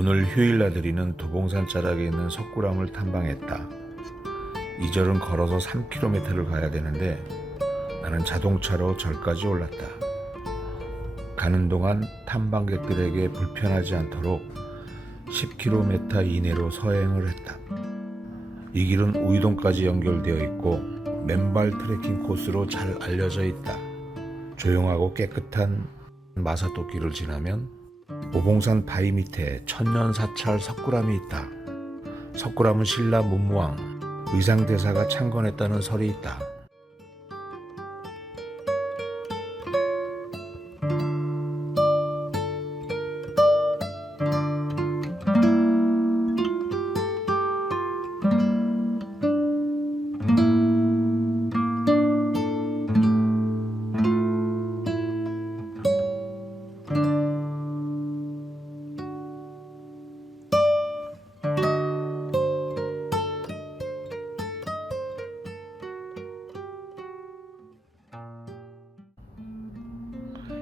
오늘 휴일날 드리는 도봉산 자락에 있는 석굴암을 탐방했다. 이 절은 걸어서 3km를 가야 되는데 나는 자동차로 절까지 올랐다. 가는 동안 탐방객들에게 불편하지 않도록 10km 이내로 서행을 했다. 이 길은 우이동까지 연결되어 있고 맨발 트레킹 코스로 잘 알려져 있다. 조용하고 깨끗한 마사토길을 지나면 오봉산 바위 밑에 천년 사찰 석굴암이 있다. 석굴암은 신라 문무왕 의상대사가 창건했다는 설이 있다.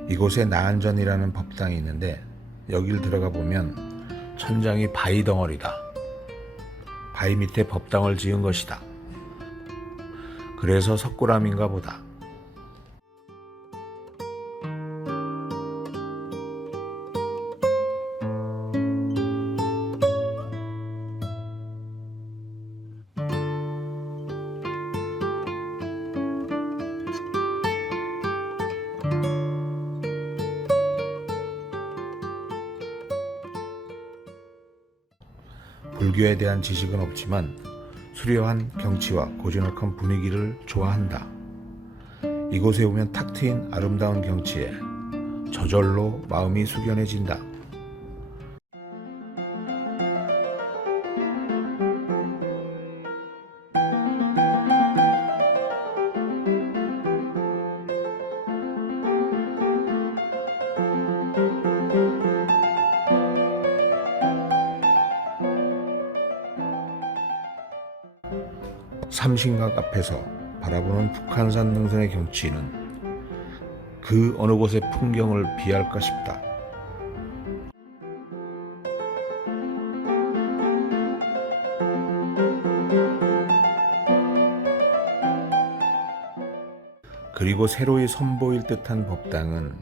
이곳에 나안전이라는 법당이 있는데 여길 들어가 보면 천장이 바위 덩어리다. 바위 밑에 법당을 지은 것이다. 그래서 석굴암인가 보다. 불교에 대한 지식은 없지만 수려한 경치와 고즈넉한 분위기를 좋아한다. 이곳에 오면 탁 트인 아름다운 경치에 저절로 마음이 숙연해진다. 삼신각 앞에서 바라보는 북한산 능선의 경치는 그 어느 곳의 풍경을 비할까 싶다. 그리고 새로이 선보일 듯한 법당은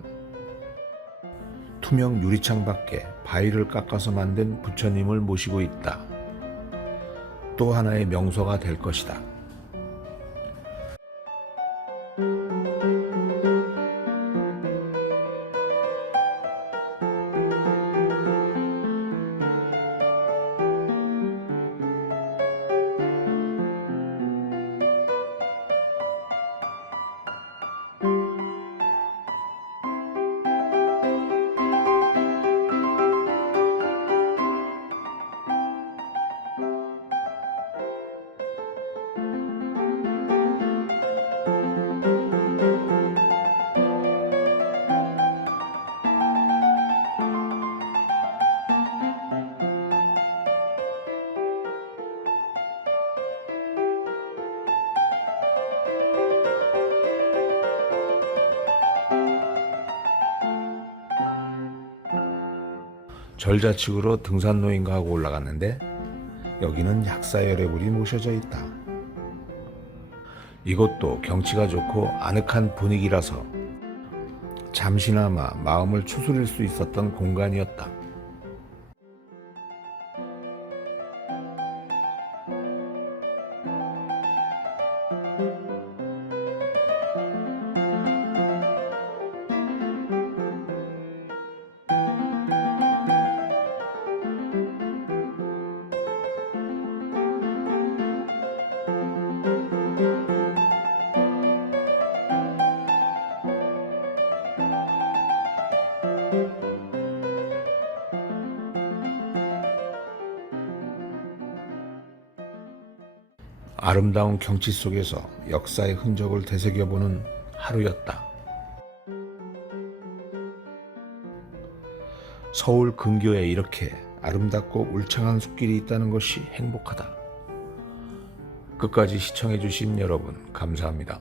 투명 유리창 밖에 바위를 깎아서 만든 부처님을 모시고 있다. 또 하나의 명소가 될 것이다. 절자측으로 등산로인가 하고 올라갔는데 여기는 약사열애불이 모셔져 있다. 이곳도 경치가 좋고 아늑한 분위기라서 잠시나마 마음을 추스릴 수 있었던 공간이었다. 아름다운 경치 속에서 역사의 흔적을 되새겨보는 하루였다. 서울 근교에 이렇게 아름답고 울창한 숲길이 있다는 것이 행복하다. 끝까지 시청해주신 여러분, 감사합니다.